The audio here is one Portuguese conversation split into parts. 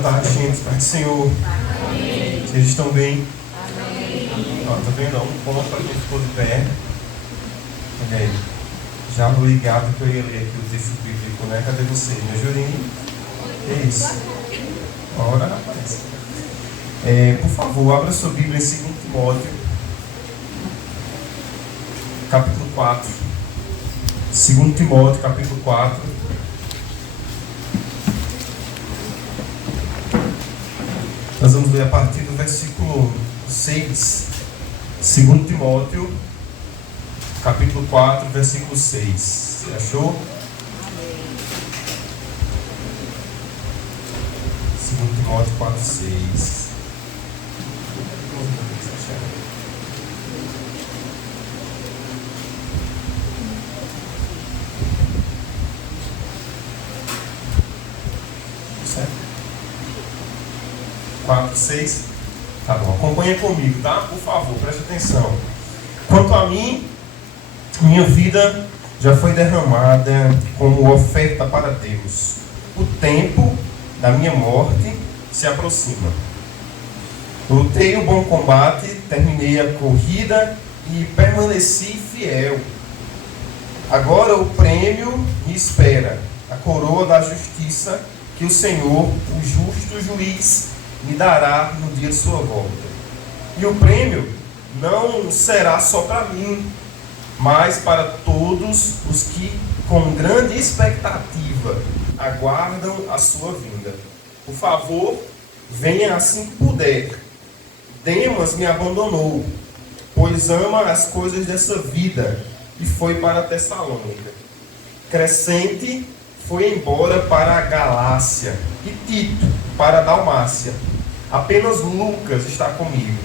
Boa tarde, gente. Pai do Senhor. Amém. Vocês estão bem? Amém. Ó, tá vendo? Um ponto para quem ficou de pé. Olha aí. Já no ligado que eu ia ler aqui o texto bíblico, né? Cadê você? Me ajudem. Que isso? Ora, rapaz. Por favor, abra sua Bíblia em 2 Timóteo, capítulo 4. 2 Timóteo, capítulo 4. Nós vamos ler a partir do versículo 6. 2 Timóteo, capítulo 4, versículo 6. Você achou? 2 Timóteo 4, 6. Certo? 4, 6. Tá bom, acompanha comigo, tá? Por favor, preste atenção. Quanto a mim, minha vida já foi derramada como oferta para Deus. O tempo da minha morte se aproxima. Lutei o bom combate, terminei a corrida e permaneci fiel. Agora o prêmio me espera, a coroa da justiça que o Senhor, o justo juiz, me dará no dia de sua volta. E o prêmio não será só para mim, mas para todos os que, com grande expectativa, aguardam a sua vinda. Por favor, venha assim que puder. Demas me abandonou, pois ama as coisas dessa vida, e foi para Tessalônica. Crescente foi embora para a Galácia, e Tito para a Dalmácia. Apenas Lucas está comigo.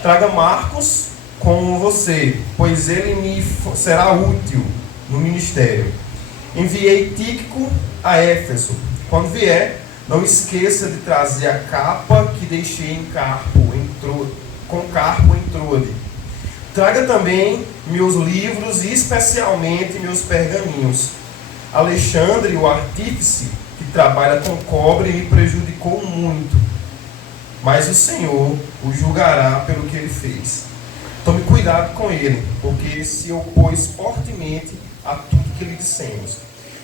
Traga Marcos com você, pois ele me será útil no ministério. Enviei Tíquico a Éfeso. Quando vier, não esqueça de trazer a capa que deixei com Carpo em Trode. Traga também meus livros e especialmente meus pergaminhos. Alexandre, o artífice, que trabalha com cobre, me prejudicou muito. Mas o Senhor o julgará pelo que ele fez. Tome cuidado com ele, porque se opôs fortemente a tudo que lhe dissemos.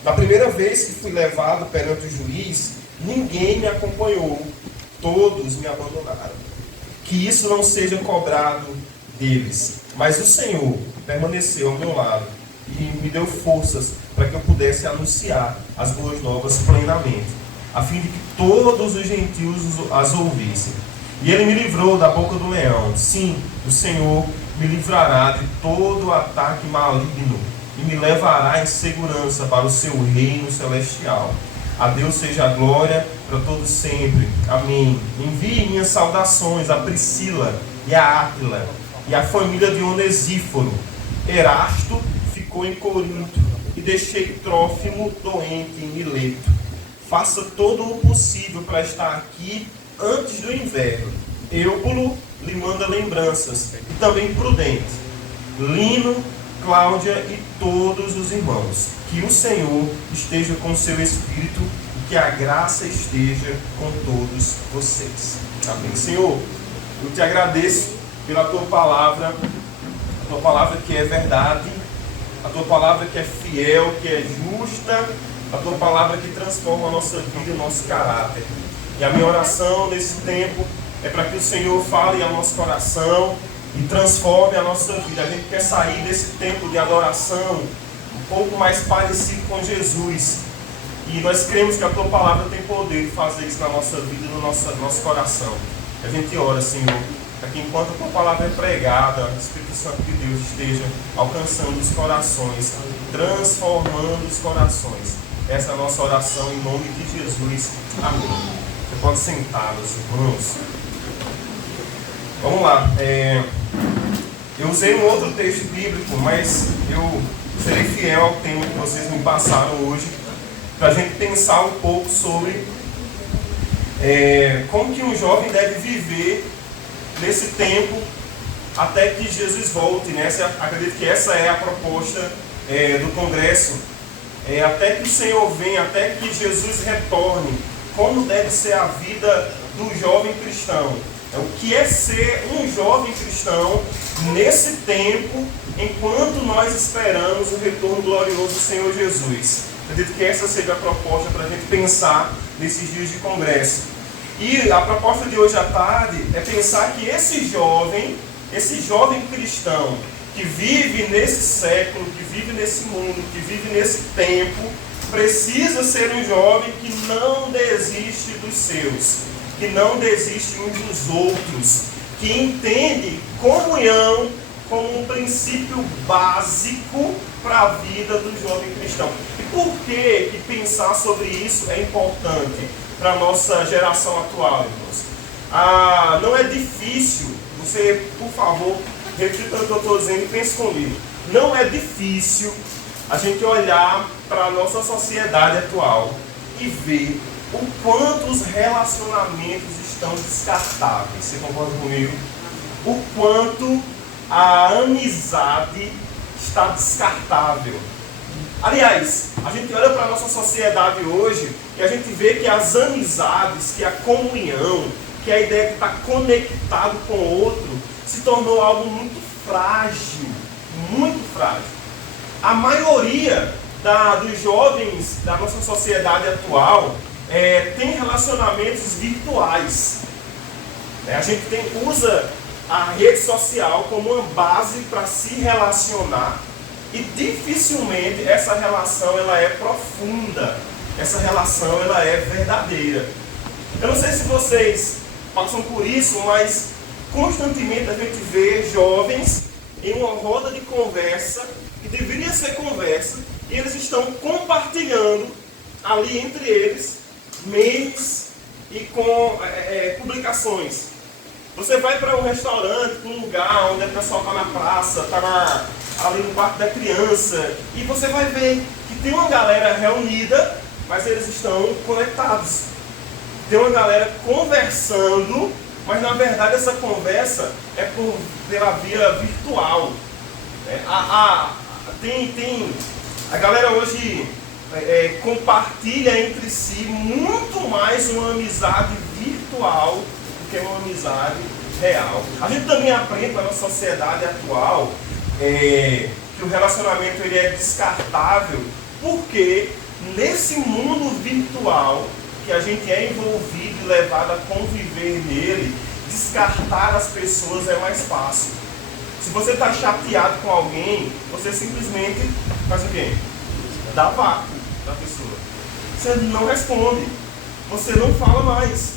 Na primeira vez que fui levado perante o juiz, ninguém me acompanhou, todos me abandonaram. Que isso não seja cobrado deles, mas o Senhor permaneceu ao meu lado e me deu forças para que eu pudesse anunciar as boas novas plenamente, a fim de que todos os gentios as ouvissem. E ele me livrou da boca do leão. Sim, o Senhor me livrará de todo ataque maligno e me levará em segurança para o seu reino celestial. A Deus seja a glória para todos sempre. Amém. Envie minhas saudações a Priscila e a Áquila e a família de Onesíforo. Erasto ficou em Corinto e deixei Trófimo doente em Mileto. Faça todo o possível para estar aqui antes do inverno. Eubulo lhe manda lembranças, e também Prudente, Lino, Cláudia e todos os irmãos. Que o Senhor esteja com seu espírito e que a graça esteja com todos vocês. Amém. Senhor, eu te agradeço pela tua palavra, a tua palavra que é verdade, a tua palavra que é fiel, que é justa, a tua palavra que transforma a nossa vida e o nosso caráter. E a minha oração nesse tempo é para que o Senhor fale ao nosso coração e transforme a nossa vida. A gente quer sair desse tempo de adoração um pouco mais parecido com Jesus. E nós cremos que a tua palavra tem poder de fazer isso na nossa vida e no nosso coração. A gente ora, Senhor, para que enquanto a tua palavra é pregada, o Espírito Santo de Deus esteja alcançando os corações, transformando os corações. Essa é a nossa oração em nome de Jesus. Amém. Você pode sentar, meus irmãos. Vamos lá. Eu usei um outro texto bíblico, mas eu serei fiel ao tema que vocês me passaram hoje, para a gente pensar um pouco sobre como que um jovem deve viver nesse tempo até que Jesus volte, né? Acredito que essa é a proposta do Congresso. Até que o Senhor venha, até que Jesus retorne. como deve ser a vida do jovem cristão. O que é ser um jovem cristão nesse tempo, enquanto nós esperamos o retorno glorioso do Senhor Jesus. Acredito que essa seja a proposta para a gente pensar nesses dias de congresso. E a proposta de hoje à tarde é pensar que esse jovem cristão, que vive nesse século, que vive nesse mundo, que vive nesse tempo, precisa ser um jovem que não desiste dos seus, que não desiste uns dos outros, que entende comunhão como um princípio básico para a vida do jovem cristão. E por que pensar sobre isso é importante para a nossa geração atual, irmãos? Não é difícil, você, por favor, repita o que eu estou dizendo e pense comigo. Não é difícil a gente olhar para a nossa sociedade atual e ver o quanto os relacionamentos estão descartáveis. Você concorda comigo? O quanto a amizade está descartável. Aliás, a gente olha para a nossa sociedade hoje e a gente vê que as amizades, que a comunhão, que a ideia de estar conectado com o outro, se tornou algo muito frágil, muito frágil. A maioria dos jovens da nossa sociedade atual tem relacionamentos virtuais. A gente usa a rede social como uma base para se relacionar e dificilmente essa relação ela é profunda, essa relação ela é verdadeira. Eu não sei se vocês passam por isso, mas constantemente a gente vê jovens em uma roda de conversa, que deveria ser conversa, e eles estão compartilhando ali entre eles memes e com publicações. Você vai para um restaurante, para um lugar onde o pessoal está na praça, está ali no quarto da criança, e você vai ver que tem uma galera reunida, mas eles estão conectados. Tem uma galera conversando, mas na verdade essa conversa é pela via virtual. A galera hoje compartilha entre si muito mais uma amizade virtual do que uma amizade real. A gente também aprende na nossa sociedade atual que o relacionamento ele é descartável, porque nesse mundo virtual que a gente é envolvido e levado a conviver nele, descartar as pessoas é mais fácil. Se você está chateado com alguém, você simplesmente faz o quê? Dá vácuo da pessoa. Você não responde. Você não fala mais.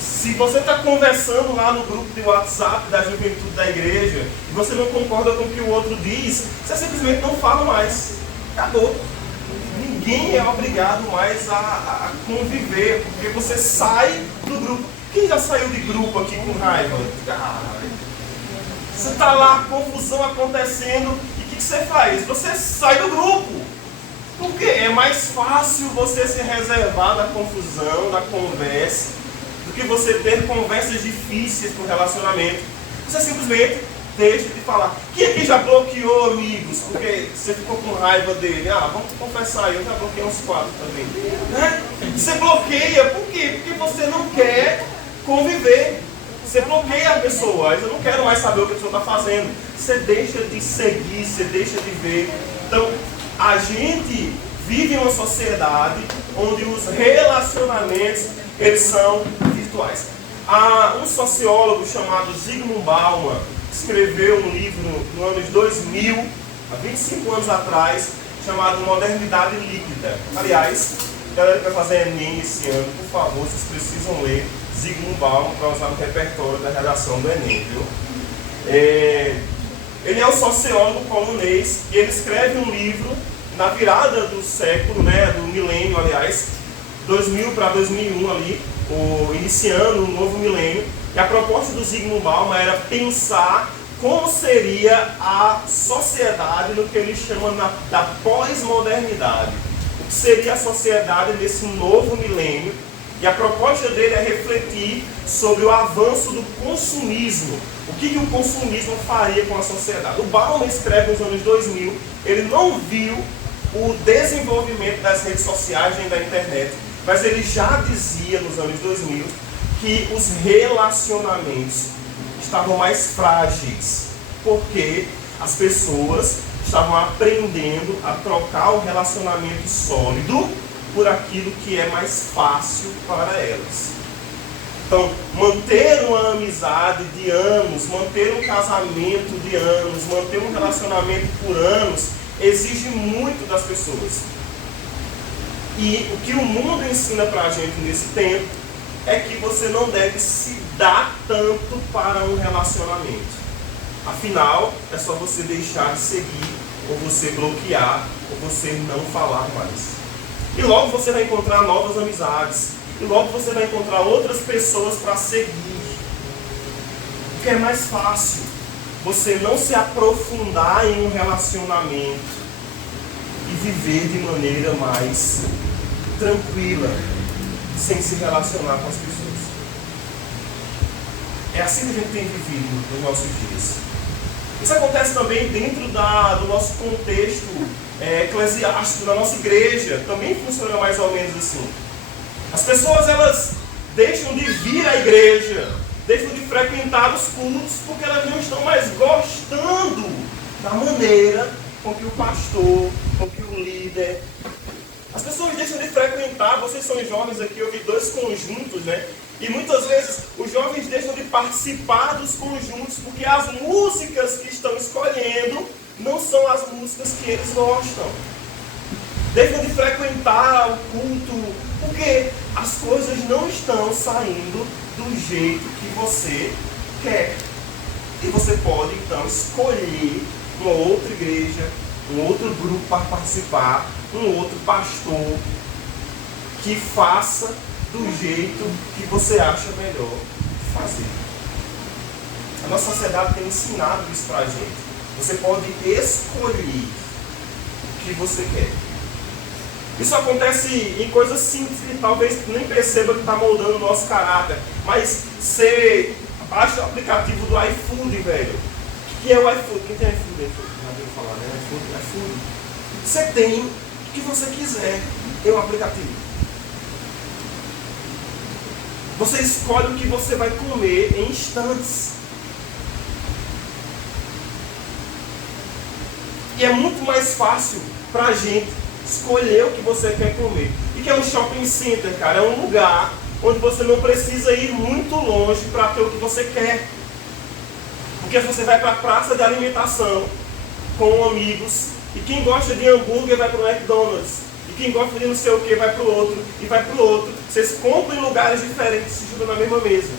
Se você está conversando lá no grupo de WhatsApp da juventude da igreja e você não concorda com o que o outro diz, você simplesmente não fala mais. Acabou. Ninguém é obrigado mais a conviver, porque você sai do grupo. Quem já saiu de grupo aqui com raiva? Você está lá, confusão acontecendo, e o que você faz? Você sai do grupo. Porque é mais fácil você se reservar da confusão, da conversa, do que você ter conversas difíceis para o relacionamento. Você simplesmente deixa de falar. Quem aqui já bloqueou amigos porque você ficou com raiva dele? Vamos confessar aí, eu já bloqueei uns 4 também. Você bloqueia, por quê? Porque você não quer conviver. Você bloqueia a pessoa, eu não quero mais saber o que a pessoa está fazendo. Você deixa de seguir, você deixa de ver. Então, a gente vive em uma sociedade onde os relacionamentos eles são virtuais. Um sociólogo chamado Zygmunt Bauman escreveu um livro no ano 2000, há 25 anos atrás, chamado Modernidade Líquida. Aliás, a galera que vai fazer Enem esse ano, por favor, vocês precisam ler Zygmunt Bauman para usar no repertório da redação do Enem, viu? Ele é um sociólogo polonês e ele escreve um livro na virada do século, do milênio, aliás, 2000 para 2001 ali, iniciando um novo milênio. E a proposta do Zygmunt Bauman era pensar como seria a sociedade no que ele chama da pós-modernidade. O que seria a sociedade nesse novo milênio. E a proposta dele é refletir sobre o avanço do consumismo. O que o consumismo faria com a sociedade? O Bauman escreve nos anos 2000, ele não viu o desenvolvimento das redes sociais nem da internet. mas ele já dizia nos anos 2000 que os relacionamentos estavam mais frágeis, porque as pessoas estavam aprendendo a trocar o relacionamento sólido por aquilo que é mais fácil para elas. Então, manter uma amizade de anos, manter um casamento de anos, manter um relacionamento por anos, exige muito das pessoas. E o que o mundo ensina para a gente nesse tempo é que você não deve se dar tanto para um relacionamento. Afinal, é só você deixar de seguir, ou você bloquear, ou você não falar mais. E logo você vai encontrar novas amizades. E logo você vai encontrar outras pessoas para seguir. Porque é mais fácil você não se aprofundar em um relacionamento e viver de maneira mais tranquila, sem se relacionar com as pessoas. É assim que a gente tem vivido nos nossos dias. Isso acontece também dentro do nosso contexto eclesiástico, da nossa igreja. Também funciona mais ou menos assim. As pessoas, elas deixam de vir à igreja, deixam de frequentar os cultos, porque elas não estão mais gostando da maneira com que o pastor, com que o líder... As pessoas deixam de frequentar, vocês são jovens aqui, eu vi 2 conjuntos, né? E muitas vezes os jovens deixam de participar dos conjuntos porque as músicas que estão escolhendo não são as músicas que eles gostam. Deixam de frequentar o culto porque as coisas não estão saindo do jeito que você quer. E você pode então escolher uma outra igreja, um outro grupo para participar, um outro pastor que faça do jeito que você acha melhor de fazer. A nossa sociedade tem ensinado isso para a gente. Você pode escolher o que você quer. Isso acontece em coisas simples que talvez nem perceba que está moldando o nosso caráter. Mas você baixa o aplicativo do iFood, velho. O que é o iFood? Quem tem iFood? Já ouviu falar, né? iFood. Você tem o que você quiser em um aplicativo. Você escolhe o que você vai comer em instantes. E é muito mais fácil para a gente escolher o que você quer comer. E que é um shopping center, cara? É um lugar onde você não precisa ir muito longe para ter o que você quer. Porque você vai para a praça de alimentação com amigos. E quem gosta de hambúrguer vai para o McDonald's. E quem gosta de não sei o que vai para o outro. E vai para o outro. Vocês compram em lugares diferentes e se juntam na mesma mesa.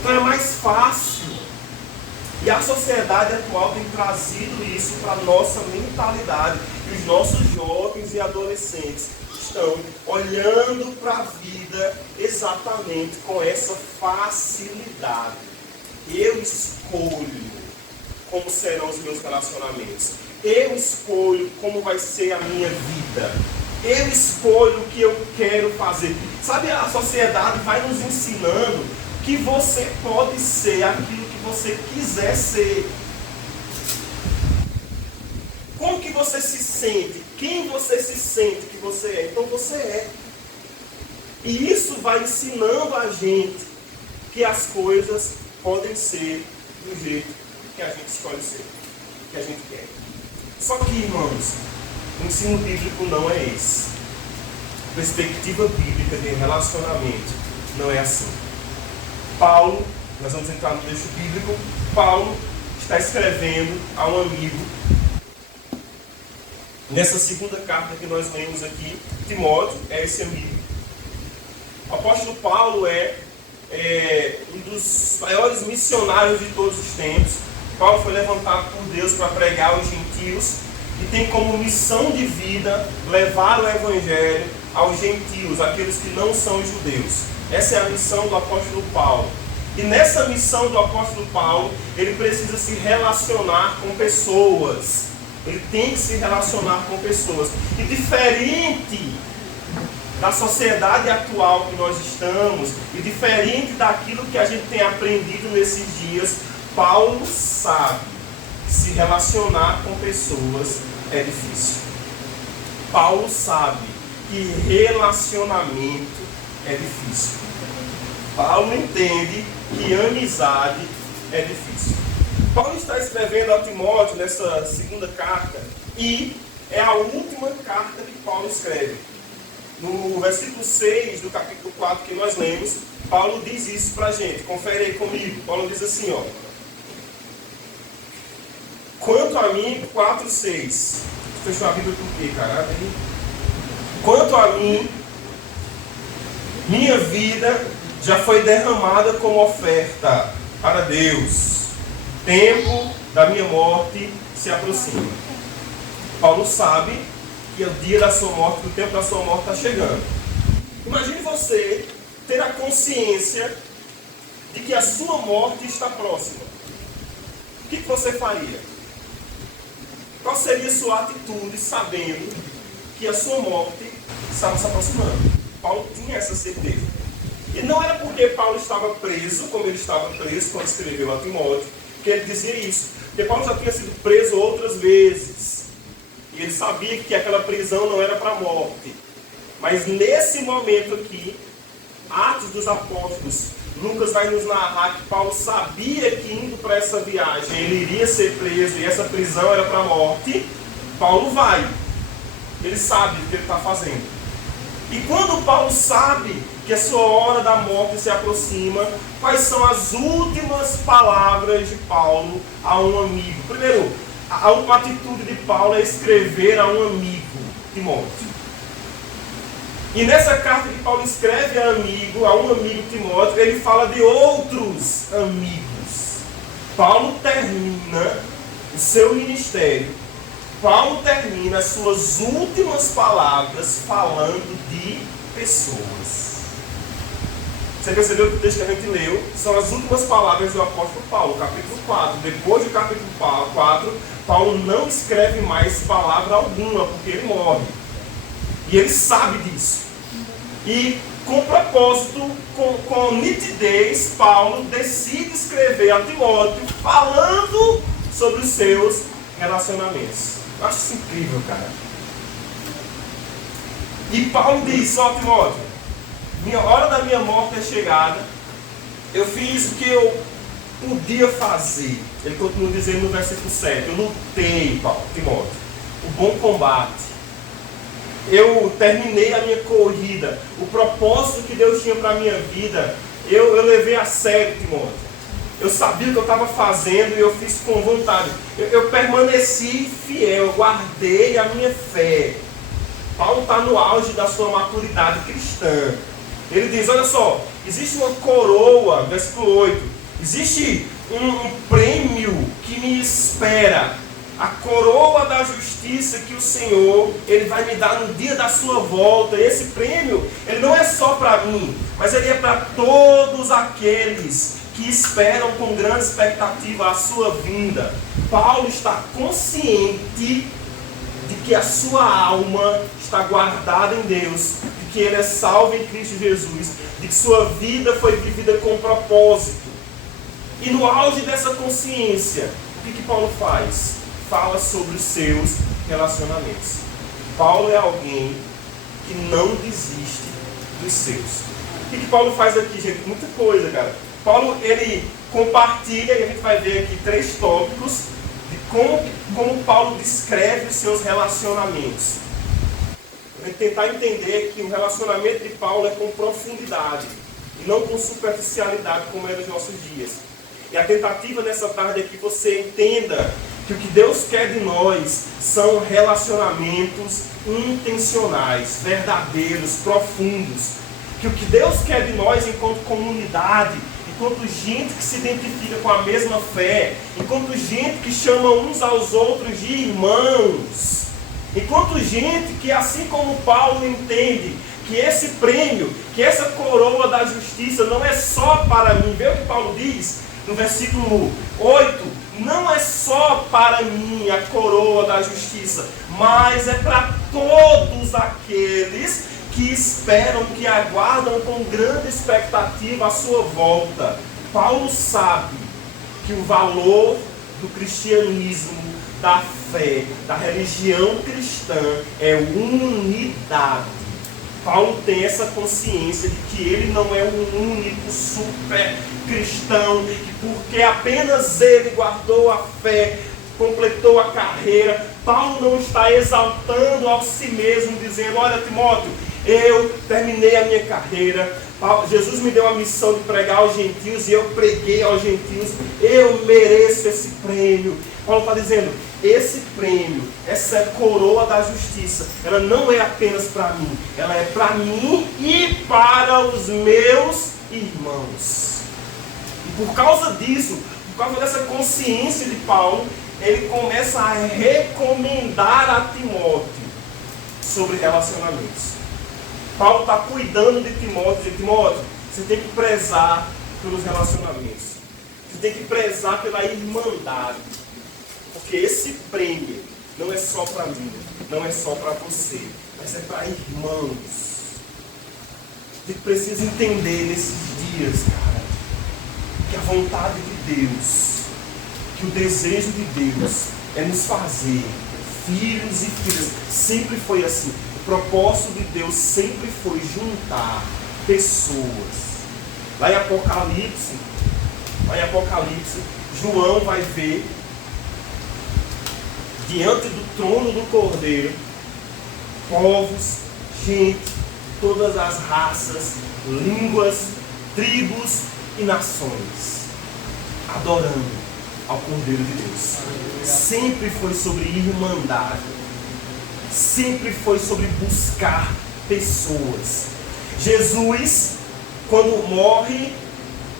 Então é mais fácil. E a sociedade atual tem trazido isso para a nossa mentalidade. E os nossos jovens e adolescentes estão olhando para a vida exatamente com essa facilidade. Eu escolho como serão os meus relacionamentos. Eu escolho como vai ser a minha vida. Eu escolho o que eu quero fazer. Sabe, a sociedade vai nos ensinando que você pode ser aquilo que você quiser ser. Como que você se sente? Quem você se sente que você é? Então você é. E isso vai ensinando a gente que as coisas podem ser do jeito que a gente escolhe ser, que a gente quer. Só que, irmãos, o ensino bíblico não é esse. A perspectiva bíblica de relacionamento não é assim. Paulo, nós vamos entrar no texto bíblico, Paulo está escrevendo a um amigo. Nessa segunda carta que nós lemos aqui, Timóteo é esse amigo. O apóstolo Paulo é um dos maiores missionários de todos os tempos. Paulo foi levantado por Deus para pregar aos gentios e tem como missão de vida levar o evangelho aos gentios, aqueles que não são judeus. Essa é a missão do apóstolo Paulo. E nessa missão do apóstolo Paulo, ele precisa se relacionar com pessoas. Ele tem que se relacionar com pessoas. E diferente da sociedade atual que nós estamos, e diferente daquilo que a gente tem aprendido nesses dias, Paulo sabe que se relacionar com pessoas é difícil. Paulo sabe que relacionamento é difícil. Paulo entende que amizade é difícil. Paulo está escrevendo a Timóteo nessa segunda carta e é a última carta que Paulo escreve. No versículo 6 do capítulo 4 que nós lemos, Paulo diz isso pra gente. Confere aí comigo. Paulo diz assim, ó. Quanto a mim, 4:6. Fechou a Bíblia por quê, cara? Quanto a mim, minha vida já foi derramada como oferta para Deus. Tempo da minha morte se aproxima. Paulo sabe que o dia da sua morte, que o tempo da sua morte está chegando. Imagine você ter a consciência de que a sua morte está próxima. O que você faria? Qual seria a sua atitude sabendo que a sua morte estava se aproximando? Paulo tinha essa certeza. E não era porque Paulo estava preso, como ele estava preso quando escreveu a Timóteo, que ele dizia isso. Porque Paulo já tinha sido preso outras vezes. E ele sabia que aquela prisão não era para a morte. Mas nesse momento aqui, Atos dos Apóstolos, Lucas vai nos narrar que Paulo sabia que indo para essa viagem ele iria ser preso e essa prisão era para a morte. Paulo vai. Ele sabe o que ele está fazendo. E quando Paulo sabe que a sua hora da morte se aproxima, quais são as últimas palavras de Paulo a um amigo? Primeiro, a atitude de Paulo é escrever a um amigo, Timóteo. E nessa carta que Paulo escreve a um amigo Timóteo, ele fala de outros amigos. Paulo termina o seu ministério, Paulo termina as suas últimas palavras falando de pessoas. Você percebeu que o texto que a gente leu são as últimas palavras do apóstolo Paulo, capítulo 4. Depois do capítulo 4, Paulo não escreve mais palavra alguma, porque ele morre. E ele sabe disso. E com propósito, com nitidez, Paulo decide escrever a Timóteo falando sobre os seus relacionamentos. Eu acho isso incrível, cara. E Paulo diz, ó Timóteo, minha hora da minha morte é chegada, eu fiz o que eu podia fazer. Ele continua dizendo no versículo 7, eu lutei, Timóteo, o bom combate. Eu terminei a minha corrida. O propósito que Deus tinha para a minha vida, eu levei a sério, Timóteo. Eu sabia o que eu estava fazendo e eu fiz com vontade. Eu permaneci fiel, eu guardei a minha fé. Paulo está no auge da sua maturidade cristã. Ele diz, olha só, existe uma coroa, versículo 8, existe um prêmio que me espera. A coroa da justiça que o Senhor, Ele vai me dar no dia da sua volta. E esse prêmio, ele não é só para mim, mas ele é para todos aqueles que esperam com grande expectativa a sua vinda. Paulo está consciente de que a sua alma está guardada em Deus, de que ele é salvo em Cristo Jesus, de que sua vida foi vivida com propósito. E no auge dessa consciência, o que Paulo faz? Fala sobre os seus relacionamentos. Paulo é alguém que não desiste dos seus. O que Paulo faz aqui, gente? Muita coisa, cara. Paulo, ele compartilha, e a gente vai ver aqui 3 tópicos de como Paulo descreve os seus relacionamentos. A gente tentar entender que o relacionamento de Paulo é com profundidade e não com superficialidade como é nos nossos dias. E a tentativa nessa tarde é que você entenda que o que Deus quer de nós são relacionamentos intencionais, verdadeiros, profundos. Que o que Deus quer de nós enquanto comunidade, enquanto gente que se identifica com a mesma fé, enquanto gente que chama uns aos outros de irmãos, enquanto gente que, assim como Paulo entende que esse prêmio, que essa coroa da justiça não é só para mim. Vê o que Paulo diz no versículo 8, não é só para mim a coroa da justiça, mas é para todos aqueles que esperam, que aguardam com grande expectativa a sua volta. Paulo sabe que o valor do cristianismo, da fé, da religião cristã é unidade. Paulo tem essa consciência de que ele não é o único super cristão, que porque apenas ele guardou a fé, completou a carreira. Paulo não está exaltando a si mesmo, dizendo: olha, Timóteo, eu terminei a minha carreira, Jesus me deu a missão de pregar aos gentios e eu preguei aos gentios, eu mereço esse prêmio. Paulo está dizendo: esse prêmio, essa coroa da justiça, ela não é apenas para mim, ela é para mim e para os meus irmãos. E por causa disso, por causa dessa consciência de Paulo, ele começa a recomendar a Timóteo sobre relacionamentos. Paulo está cuidando de Timóteo, dizendo: Timóteo, você tem que prezar pelos relacionamentos, você tem que prezar pela irmandade, porque esse prêmio não é só para mim, não é só para você, mas é para irmãos. A gente precisa entender nesses dias, cara, que a vontade de Deus, que o desejo de Deus é nos fazer filhos e filhas. Sempre foi assim. O propósito de Deus sempre foi juntar pessoas. Lá em Apocalipse, João vai ver diante do trono do Cordeiro povos, gente, todas as raças, línguas, tribos e nações, adorando ao Cordeiro de Deus. Sempre foi sobre irmandade, sempre foi sobre buscar pessoas. Jesus, quando morre,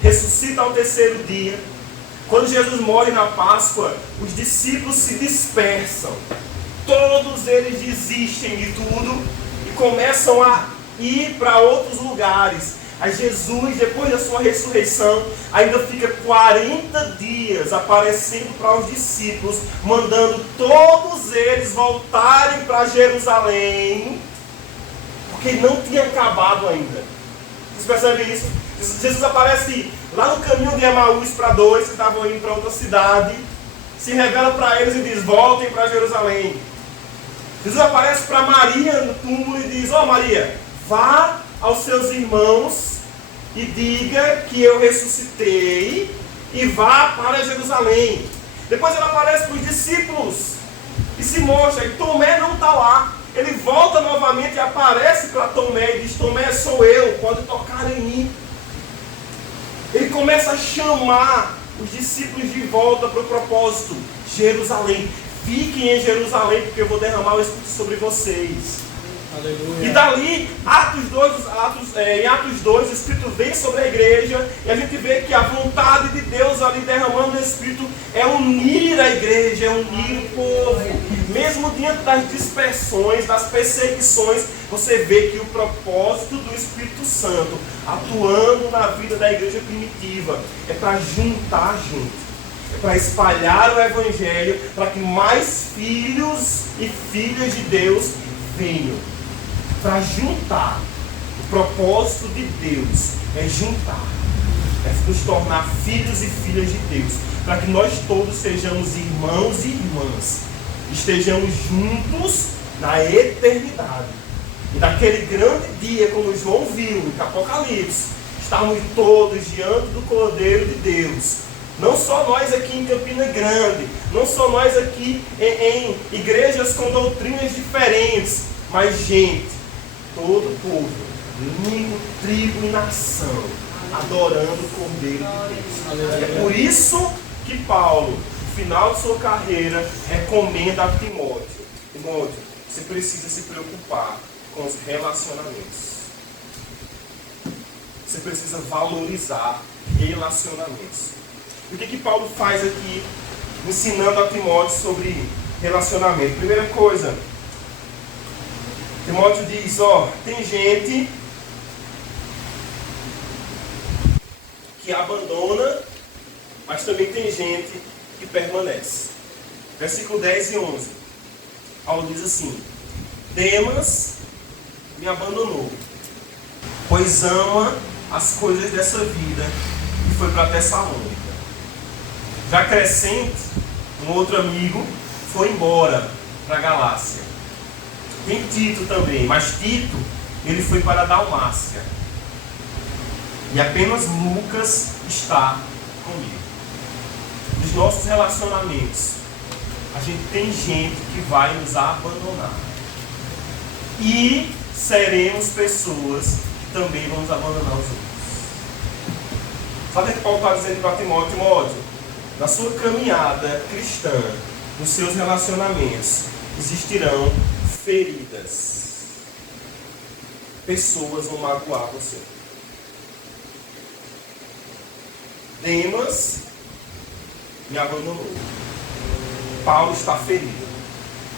ressuscita ao terceiro dia. Quando Jesus morre na Páscoa, os discípulos se dispersam. Todos eles desistem de tudo e começam a ir para outros lugares. Aí Jesus, depois da sua ressurreição, ainda fica 40 dias aparecendo para os discípulos, mandando todos eles voltarem para Jerusalém, porque não tinha acabado ainda. Vocês percebem isso? Jesus aparece lá no caminho de Emaús para dois que estavam indo para outra cidade, se revela para eles e diz: voltem para Jerusalém. Jesus aparece para Maria no túmulo e diz: ó Maria, vá aos seus irmãos e diga que eu ressuscitei e vá para Jerusalém. Depois ele aparece para os discípulos e se mostra, e Tomé não está lá. Ele volta novamente e aparece para Tomé e diz: Tomé, sou eu, pode tocar em mim. Ele começa a chamar os discípulos de volta para o propósito: Jerusalém. Fiquem em Jerusalém, porque eu vou derramar o Espírito sobre vocês. Aleluia. E dali, em Atos 2, o Espírito vem sobre a igreja, e a gente vê que a vontade de Deus ali derramando o Espírito é unir a igreja, é unir o povo. Mesmo diante das dispersões, das perseguições, você vê que o propósito do Espírito Santo atuando na vida da igreja primitiva é para juntar gente. É para espalhar o Evangelho, para que mais filhos e filhas de Deus venham. Para juntar. O propósito de Deus é juntar. É nos tornar filhos e filhas de Deus. Para que nós todos sejamos irmãos e irmãs. Estejamos juntos na eternidade. E naquele grande dia, como João viu em Apocalipse, estamos todos diante do Cordeiro de Deus. Não só nós aqui em Campina Grande, não só nós aqui em igrejas com doutrinas diferentes, mas gente, todo o povo, língua, tribo e nação, adorando o Cordeiro de Deus. É por isso que Paulo, no final de sua carreira, recomenda a Timóteo: Timóteo, você precisa se preocupar com os relacionamentos. Você precisa valorizar relacionamentos. E o que Paulo faz aqui, ensinando a Timóteo sobre relacionamento? Primeira coisa, Timóteo diz: tem gente que abandona, mas também tem gente que permanece. Versículo 10 e 11. Paulo diz assim: Demas me abandonou, pois ama as coisas dessa vida e foi para Tessalônica. Já Crescente, um outro amigo, foi embora para a Galácia. Tem Tito também, mas Tito ele foi para a Dalmácia. E apenas Lucas está comigo. Nos nossos relacionamentos, a gente tem gente que vai nos abandonar. E seremos pessoas que também vão nos abandonar os outros. Sabe o que Paulo está dizendo para Timóteo? Timóteo, na sua caminhada cristã, nos seus relacionamentos, existirão feridas. Pessoas vão magoar você. Demas me abandonou. Paulo está ferido,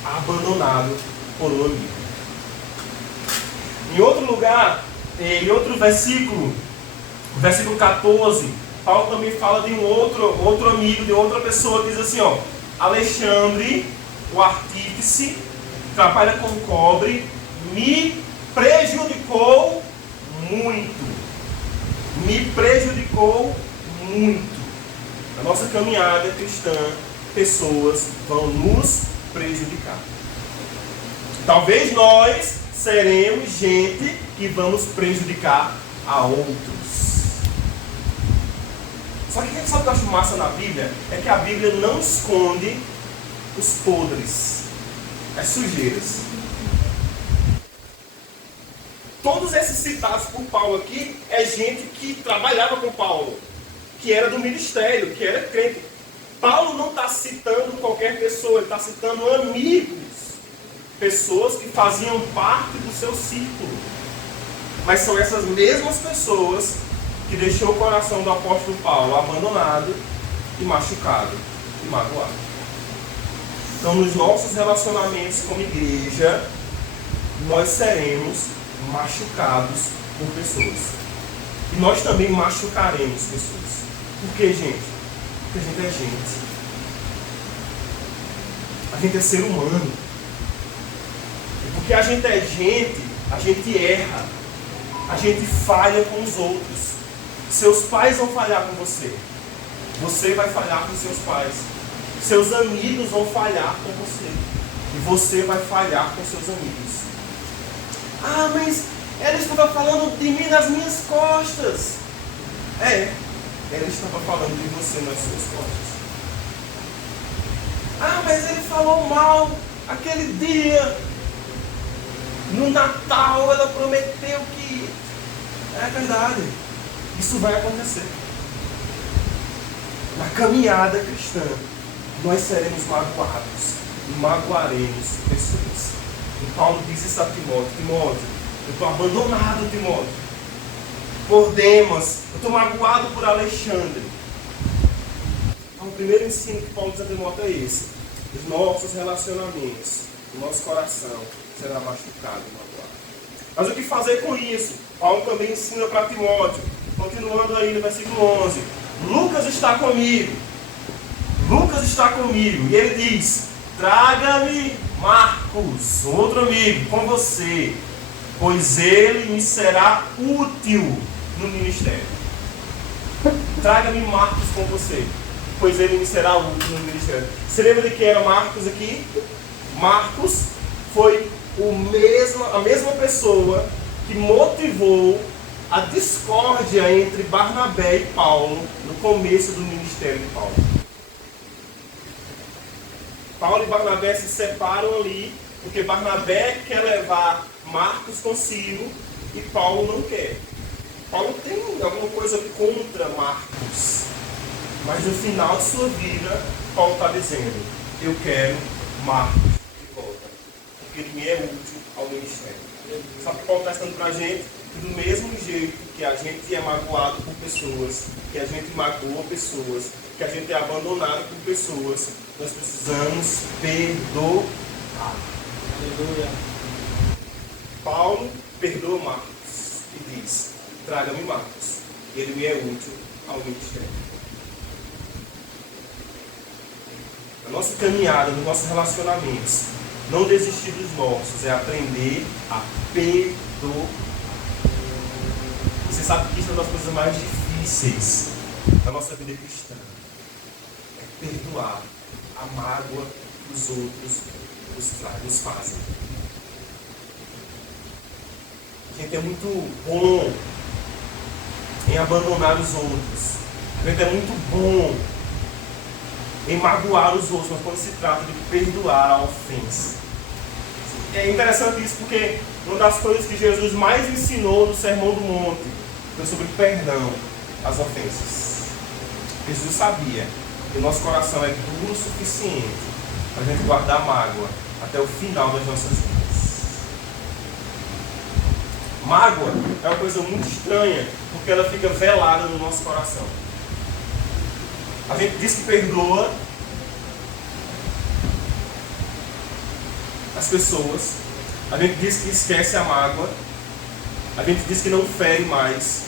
abandonado por um amigo. Em outro lugar, em outro versículo, versículo 14, Paulo também fala de um outro amigo, de outra pessoa, que diz assim, ó: Alexandre, o artífice, trabalha com cobre, me prejudicou muito. Me prejudicou muito. Na nossa caminhada cristã, pessoas vão nos prejudicar. Talvez nós seremos gente que vamos prejudicar a outros. Só que sabe o que eu acho massa na Bíblia? É que a Bíblia não esconde os podres, as sujeiras. Todos esses citados por Paulo aqui é gente que trabalhava com Paulo, que era do ministério, que era crente. Paulo não está citando qualquer pessoa, ele está citando amigos, pessoas que faziam parte do seu círculo. Mas são essas mesmas pessoas que deixou o coração do apóstolo Paulo abandonado e machucado e magoado. Então, nos nossos relacionamentos como igreja, nós seremos machucados por pessoas. E nós também machucaremos pessoas. Por quê, gente? Porque a gente é gente. A gente é ser humano. E porque a gente é gente, a gente erra. A gente falha com os outros. Seus pais vão falhar com você. Você vai falhar com seus pais. Seus amigos vão falhar com você. E você vai falhar com seus amigos. Ah, mas ela estava falando de mim nas minhas costas. Ela estava falando de você nas suas costas. Ah, mas ele falou mal aquele dia. No Natal ela prometeu que... É verdade. Isso vai acontecer. Na caminhada cristã, nós seremos magoados e magoaremos pessoas. E Paulo diz isso a Timóteo: Timóteo, eu estou abandonado, Timóteo, por Demas, eu estou magoado por Alexandre. Então, o primeiro ensino que Paulo diz a Timóteo é esse: os nossos relacionamentos, o nosso coração será machucado e magoado. Mas o que fazer com isso? Paulo também ensina para Timóteo, continuando aí no versículo 11: Lucas está comigo. Lucas está comigo. E ele diz: traga-me Marcos, outro amigo, com você, pois ele me será útil no ministério. Traga-me Marcos com você, pois ele me será útil no ministério. Você lembra de quem era Marcos aqui? Marcos foi a mesma pessoa que motivou a discórdia entre Barnabé e Paulo no começo do ministério de Paulo. Paulo e Barnabé se separam ali, porque Barnabé quer levar Marcos consigo e Paulo não quer. Paulo tem alguma coisa contra Marcos, mas no final de sua vida, Paulo está dizendo: eu quero Marcos de volta, porque ele me é útil ao ministério. Sabe o que Paulo está ensinando para a gente? Que do mesmo jeito que a gente é magoado por pessoas, que a gente magoa pessoas, que a gente é abandonado por pessoas, nós precisamos perdoar. Aleluia. Paulo perdoa Marcos e diz: traga-me Marcos, ele me é útil ao ministério. Na nossa caminhada, nos nossos relacionamentos, não desistir dos nossos é aprender a perdoar. Você sabe que isso é uma das coisas mais difíceis da nossa vida cristã. É perdoar a mágoa que os outros nos fazem. A A gente é muito bom em abandonar os outros. A gente é muito bom em magoar os outros, mas quando se trata de perdoar a ofensa. É interessante isso porque uma das coisas que Jesus mais ensinou no Sermão do Monte foi sobre perdão às ofensas. Jesus sabia que o nosso coração é duro o suficiente para a gente guardar mágoa até o final das nossas vidas. Mágoa é uma coisa muito estranha, porque ela fica velada no nosso coração. A gente diz que perdoa as pessoas, a gente diz que esquece a mágoa, a gente diz que não fere mais,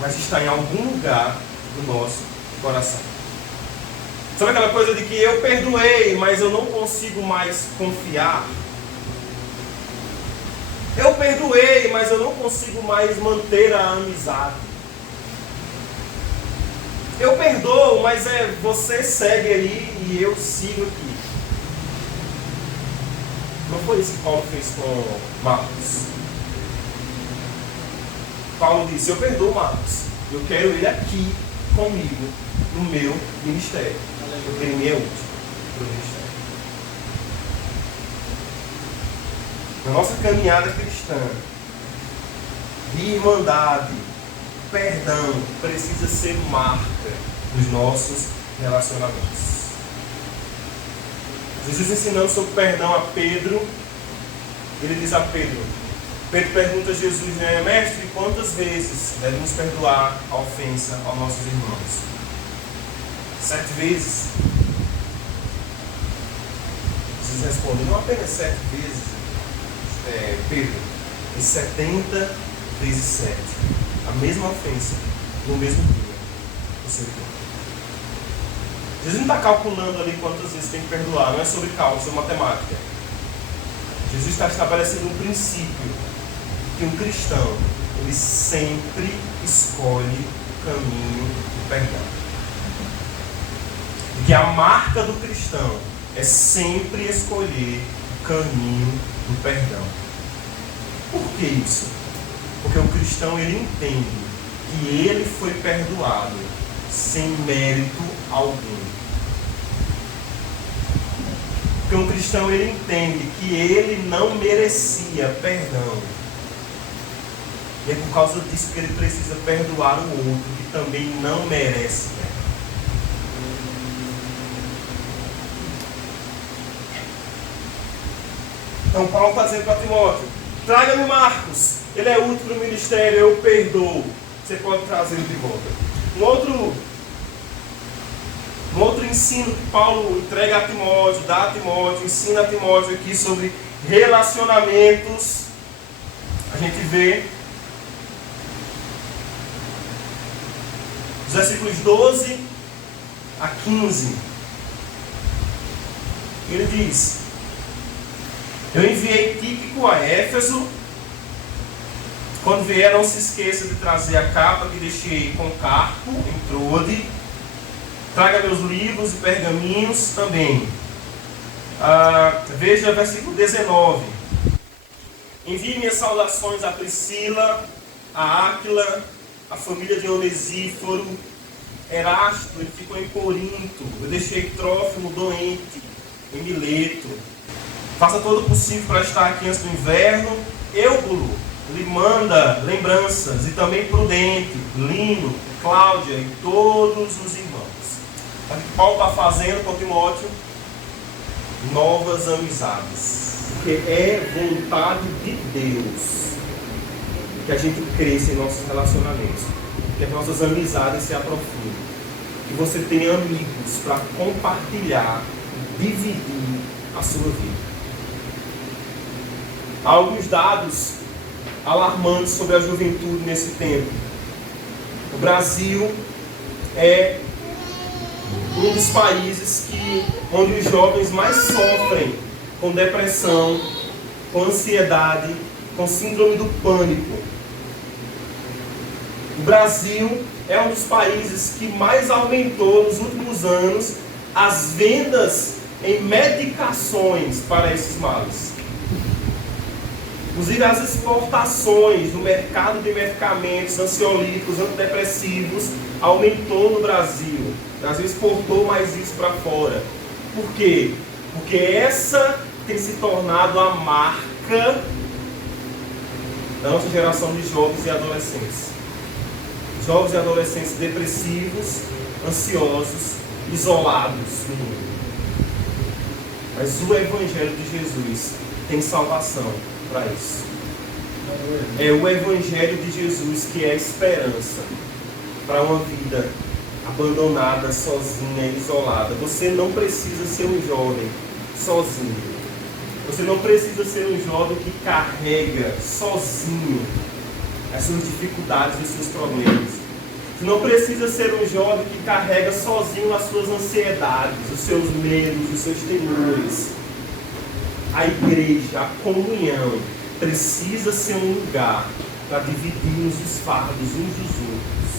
mas está em algum lugar do nosso coração. Sabe aquela coisa de que eu perdoei, mas eu não consigo mais confiar? Eu perdoei, mas eu não consigo mais manter a amizade. Eu perdoo, mas você segue aí e eu sigo aqui. Não foi isso que Paulo fez com Marcos. Paulo disse, eu perdoo Marcos. Eu quero ele aqui comigo, no meu ministério. Porque ele é útil para o ministério. Na nossa caminhada cristã, de irmandade, perdão precisa ser marca dos nossos relacionamentos. Jesus ensinando sobre perdão a Pedro, ele diz a Pedro pergunta a Jesus, né, mestre, quantas vezes devemos perdoar a ofensa aos nossos irmãos? 7 vezes. Jesus responde, não apenas 7 vezes, Pedro, e 70 vezes 7. A mesma ofensa, no mesmo dia. Você perdoa. Jesus não está calculando ali quantas vezes tem que perdoar, não é sobre cálculo, é sobre matemática. Jesus está estabelecendo um princípio, que um cristão, ele sempre escolhe o caminho do perdão. Porque a marca do cristão é sempre escolher o caminho do perdão. Por que isso? Porque o cristão, ele entende que ele foi perdoado sem mérito algum. Porque um cristão, ele entende que ele não merecia perdão. E é por causa disso que ele precisa perdoar o outro, que também não merece perdão. Então Paulo está dizendo para Timóteo, traga-me Marcos, ele é útil para o ministério, eu perdoo. Você pode trazer ele de volta. Um outro ensino que Paulo entrega a Timóteo, dá a Timóteo, ensina a Timóteo aqui sobre relacionamentos. A gente vê os versículos 12 a 15. Ele diz, eu enviei Tíquico a Éfeso. Quando vier, não se esqueça de trazer a capa que deixei com Carpo em Troade. Traga meus livros e pergaminhos também. Veja versículo 19. Envie minhas saudações a Priscila, a Áquila, a família de Onesíforo, Erasto, ele ficou em Corinto. Eu deixei Trófimo doente em Mileto. Faça todo o possível para estar aqui antes do inverno. Eubulo lhe manda lembranças, e também Prudente, Lino, Cláudia e todos os irmãos. O que Paulo está fazendo com Timóteo? Novas amizades. Porque é vontade de Deus que a gente cresça em nossos relacionamentos, que as nossas amizades se aprofundem, que você tenha amigos para compartilhar, dividir a sua vida. Há alguns dados alarmantes sobre a juventude nesse tempo. O Brasil é um dos países onde os jovens mais sofrem com depressão, com ansiedade, com síndrome do pânico. O Brasil é um dos países que mais aumentou nos últimos anos as vendas em medicações para esses males. Inclusive as exportações do mercado de medicamentos ansiolíticos, antidepressivos, aumentou no Brasil. O Brasil exportou mais isso para fora. Por quê? Porque essa tem se tornado a marca da nossa geração de jovens e adolescentes. Jovens e adolescentes depressivos, ansiosos, isolados no mundo. Mas o Evangelho de Jesus tem salvação para isso. É o Evangelho de Jesus que é a esperança para uma vida abandonada, sozinha, isolada. Você não precisa ser um jovem sozinho. Você não precisa ser um jovem que carrega sozinho as suas dificuldades e os seus problemas. Você não precisa ser um jovem que carrega sozinho as suas ansiedades, os seus medos, os seus temores. A igreja, a comunhão, precisa ser um lugar para dividirmos os fardos uns dos outros.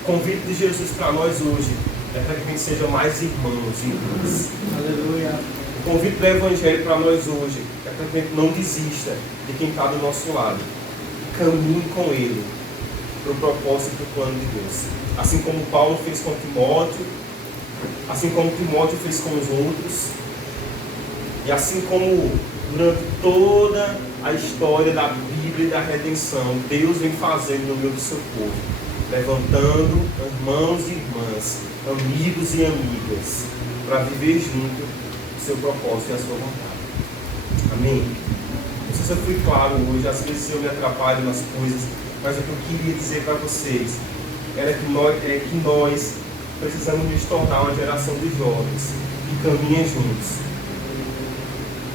O convite de Jesus para nós hoje é para que a gente seja mais irmãos e irmãs. Aleluia. O convite do Evangelho para nós hoje é para que a gente não desista de quem está do nosso lado. Caminhe com Ele para o propósito e para o plano de Deus. Assim como Paulo fez com Timóteo, assim como Timóteo fez com os outros, e assim como durante toda a história da Bíblia e da redenção, Deus vem fazendo no meio do seu povo, levantando irmãos e irmãs, amigos e amigas, para viver junto o seu propósito e a sua vontade. Amém? Não sei se eu fui claro hoje, às vezes eu me atrapalho nas coisas, mas o que eu queria dizer para vocês era que nós precisamos nos tornar uma geração de jovens que caminhem juntos.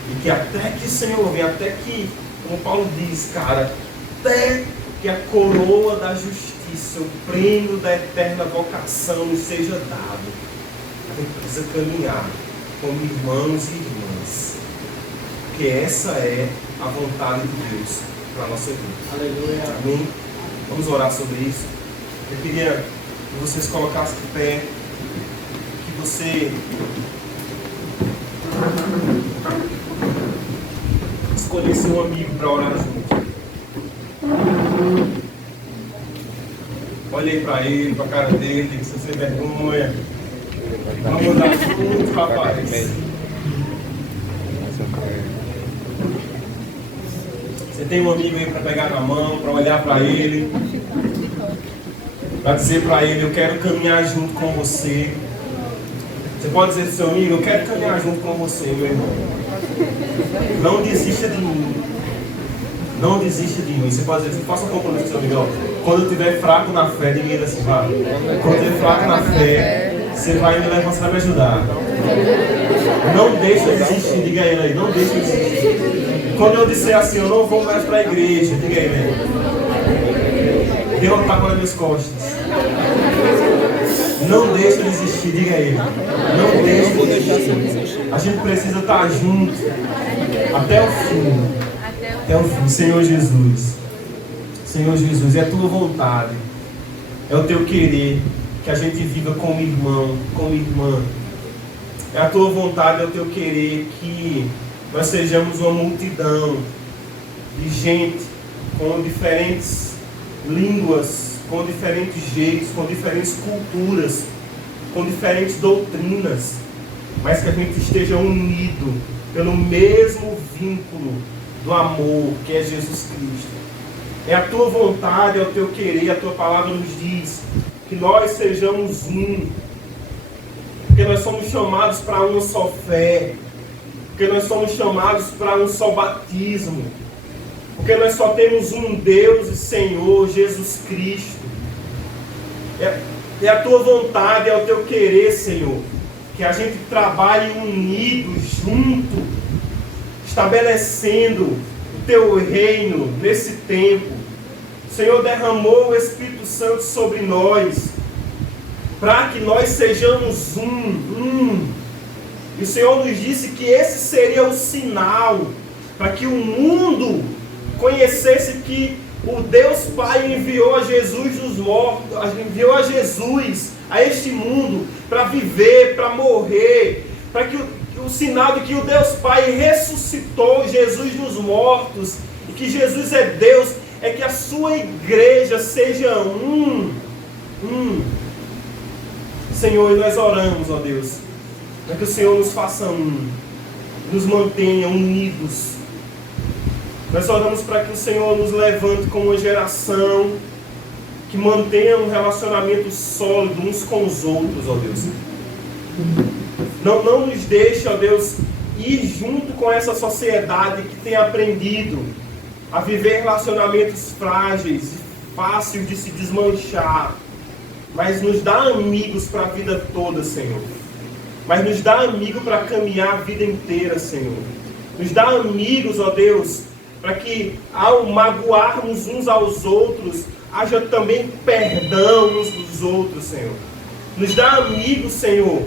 E que até que o Senhor venha, até que, como Paulo diz, cara, até que a coroa da justiça, o prêmio da eterna vocação nos seja dado, a gente precisa caminhar como irmãos e irmãs. Porque essa é a vontade de Deus para a nossa vida. Aleluia. Amém? Vamos orar sobre isso. Eu queria que vocês colocassem de pé, que você escolhesse um amigo para orar junto. Olhe aí para ele, para a cara dele, que você sem vergonha. Vamos orar junto, rapaz. Você tem um amigo aí para pegar na mão, para olhar para ele, para dizer para ele: eu quero caminhar junto com você. Você pode dizer para o seu amigo: eu quero caminhar junto com você, meu irmão. Não desista de mim. Não desista de mim. Você pode dizer: faça um compromisso com o seu amigo. Ó, quando eu estiver fraco na fé, diga ele assim: vá. Quando eu estiver fraco na fé, você vai me levar, você vai me ajudar. Não deixa de desistir, diga ele aí. Não deixa de desistir. Quando eu disser assim: eu não vou mais para a igreja, diga ele aí. Deu um tapa nas minhas costas. Não deixa de existir, diga ele. Não deixa de existir. A gente precisa estar junto até o fim. Até o fim. Senhor Jesus. Senhor Jesus, é a tua vontade. É o teu querer que a gente viva como irmão, como irmã. É a tua vontade, é o teu querer que nós sejamos uma multidão de gente com diferentes línguas, com diferentes jeitos, com diferentes culturas, com diferentes doutrinas, mas que a gente esteja unido pelo mesmo vínculo do amor que é Jesus Cristo. É a tua vontade, é o teu querer, a tua palavra nos diz que nós sejamos um, porque nós somos chamados para uma só fé, porque nós somos chamados para um só batismo, porque nós só temos um Deus e Senhor, Jesus Cristo. É a tua vontade, é o teu querer, Senhor, que a gente trabalhe unido, junto, estabelecendo o teu reino nesse tempo. O Senhor derramou o Espírito Santo sobre nós, para que nós sejamos um. E o Senhor nos disse que esse seria o sinal, para que o mundo conhecesse que o Deus Pai enviou a Jesus dos mortos, enviou a Jesus a este mundo para viver, para morrer, para que o sinal de que o Deus Pai ressuscitou Jesus dos mortos, e que Jesus é Deus, é que a sua igreja seja um. Senhor, e nós oramos, ó Deus, para que o Senhor nos faça um, nos mantenha unidos. Nós oramos para que o Senhor nos levante como uma geração que mantenha um relacionamento sólido uns com os outros, ó Deus. Não nos deixe, ó Deus, ir junto com essa sociedade que tem aprendido a viver relacionamentos frágeis, fáceis de se desmanchar. Mas nos dá amigos para a vida toda, Senhor. Mas nos dá amigo para caminhar a vida inteira, Senhor. Nos dá amigos, ó Deus, para que ao magoarmos uns aos outros, haja também perdão uns dos outros, Senhor. Nos dá amigos, Senhor,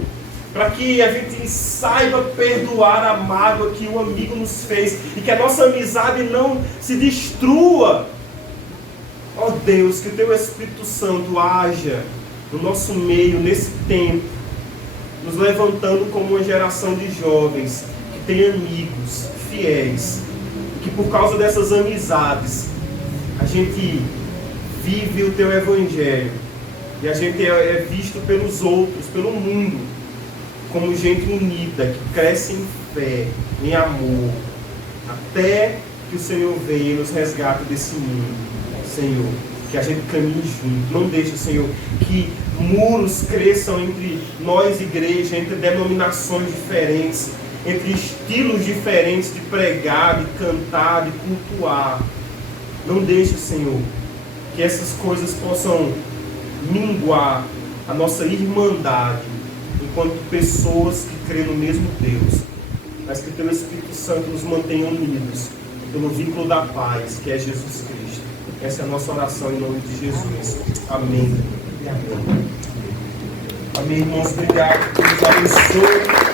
para que a gente saiba perdoar a mágoa que o amigo nos fez, e que a nossa amizade não se destrua. Ó Deus, que o Teu Espírito Santo haja no nosso meio, nesse tempo, nos levantando como uma geração de jovens que tem amigos fiéis, que por causa dessas amizades a gente vive o Teu Evangelho, e a gente é visto pelos outros, pelo mundo, como gente unida, que cresce em fé, em amor, até que o Senhor venha e nos resgate desse mundo, Senhor. Que a gente caminhe junto. Não deixe, Senhor, que muros cresçam entre nós, igreja, entre denominações diferentes, entre estilos diferentes de pregar, de cantar, de cultuar. Não deixe, Senhor, que essas coisas possam minguar a nossa irmandade enquanto pessoas que creem no mesmo Deus, mas que pelo Espírito Santo nos mantenham unidos pelo vínculo da paz, que é Jesus Cristo. Essa é a nossa oração em nome de Jesus. Amém. Amém, irmãos. Obrigado. Deus abençoe.